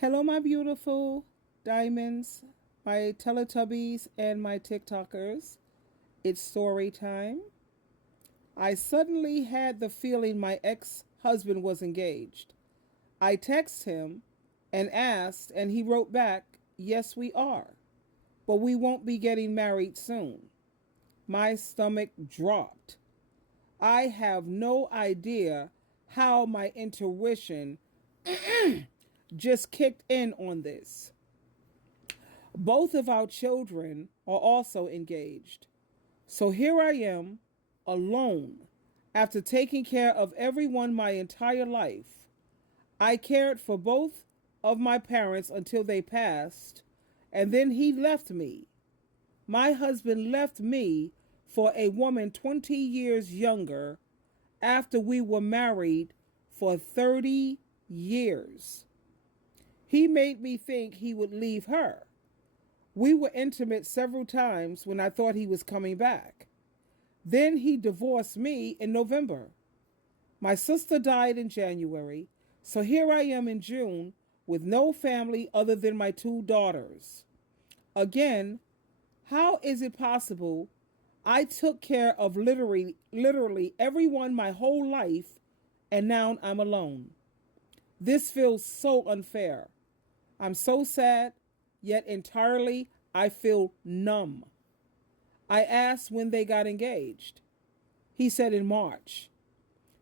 Hello, my beautiful diamonds, my Teletubbies, and my TikTokers. It's story time. I suddenly had the feeling my ex husband was engaged. I texted him and asked, and he wrote back, "Yes, we are, but we won't be getting married soon." My stomach dropped. I have no idea how my intuition just kicked in on this. Both of our children are also engaged. So here I am, alone, after taking care of everyone my entire life. I cared for both of my parents until they passed, and then he left me. My husband left me for a woman 20 years younger after we were married for 30 years. He made me think he would leave her. We were intimate several times when I thought he was coming back. Then he divorced me in November. My sister died in January, so here I am in June with no family other than my two daughters. Again, how is it possible I took care of literally everyone my whole life and now I'm alone? This feels so unfair. I'm so sad, yet entirely I feel numb. I asked when they got engaged. He said in March.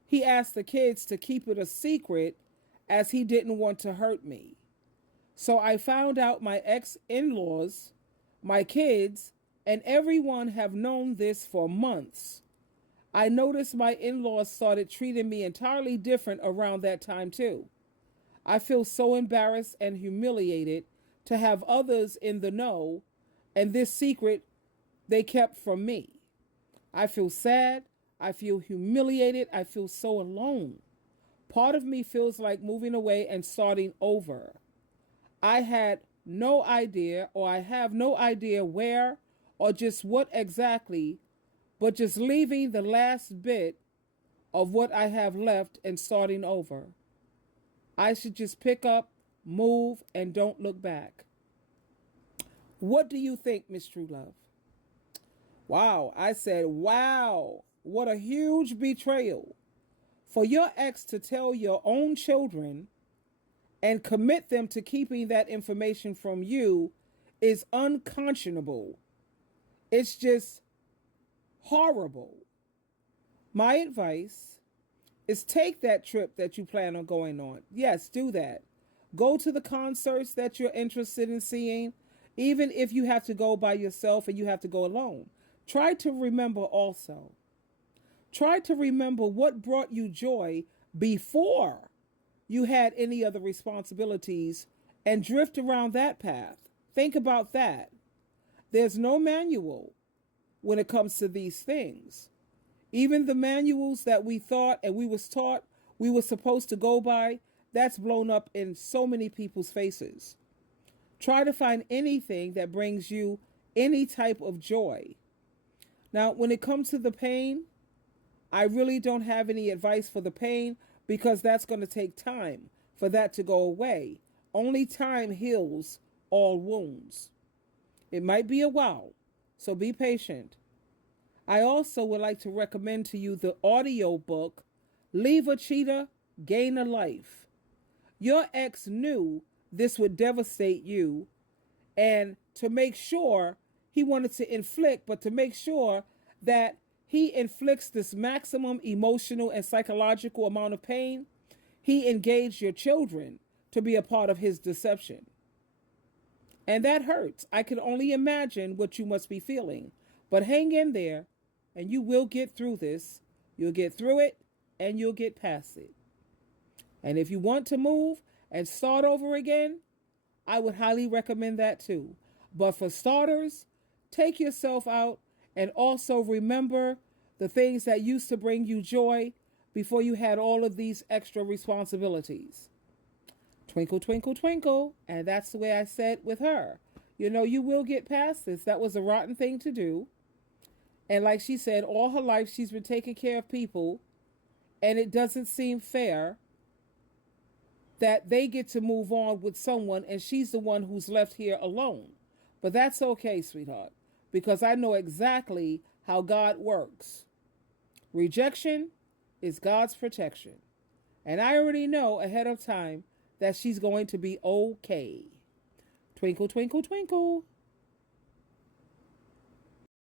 He asked the kids to keep it a secret as he didn't want to hurt me. So I found out my ex-in-laws, my kids, and everyone have known this for months. I noticed my in-laws started treating me entirely different around that time too. I feel so embarrassed and humiliated to have others in the know, and this secret they kept from me. I feel sad. I feel humiliated. I feel so alone. Part of me feels like moving away and starting over. I had no idea, or I have no idea where or just what exactly, but just leaving the last bit of what I have left and starting over. I should just pick up, move, and don't look back. What do you think, Miss True Love? Wow, I said, wow, what a huge betrayal. For your ex to tell your own children and commit them to keeping that information from you is unconscionable. It's just horrible. My advice is take that trip that you plan on going on. Yes, do that. Go to the concerts that you're interested in seeing, even if you have to go by yourself and you have to go alone. Try to remember also. Try to remember what brought you joy before you had any other responsibilities and drift around that path. Think about that. There's no manual when it comes to these things. Even the manuals that we thought and we was taught we were supposed to go by, that's blown up in so many people's faces. Try to find anything that brings you any type of joy. Now, when it comes to the pain, I really don't have any advice for the pain because that's going to take time for that to go away. Only time heals all wounds. It might be a while, so be patient. I also would like to recommend to you the audio book, Leave a Cheater, Gain a Life. Your ex knew this would devastate you, and to make sure he wanted to inflict, but to make sure that he inflicts this maximum emotional and psychological amount of pain, he engaged your children to be a part of his deception. And that hurts. I can only imagine what you must be feeling. But hang in there, and you will get through this. You'll get through it, and you'll get past it. And if you want to move and start over again, I would highly recommend that too. But for starters, take yourself out and also remember the things that used to bring you joy before you had all of these extra responsibilities. Twinkle, twinkle, twinkle. And that's the way I said with her. You know, you will get past this. That was a rotten thing to do. And like she said, all her life she's been taking care of people, and it doesn't seem fair that they get to move on with someone and she's the one who's left here alone. But that's okay, sweetheart, because I know exactly how God works. Rejection is God's protection. And I already know ahead of time that she's going to be okay. Twinkle, twinkle, twinkle.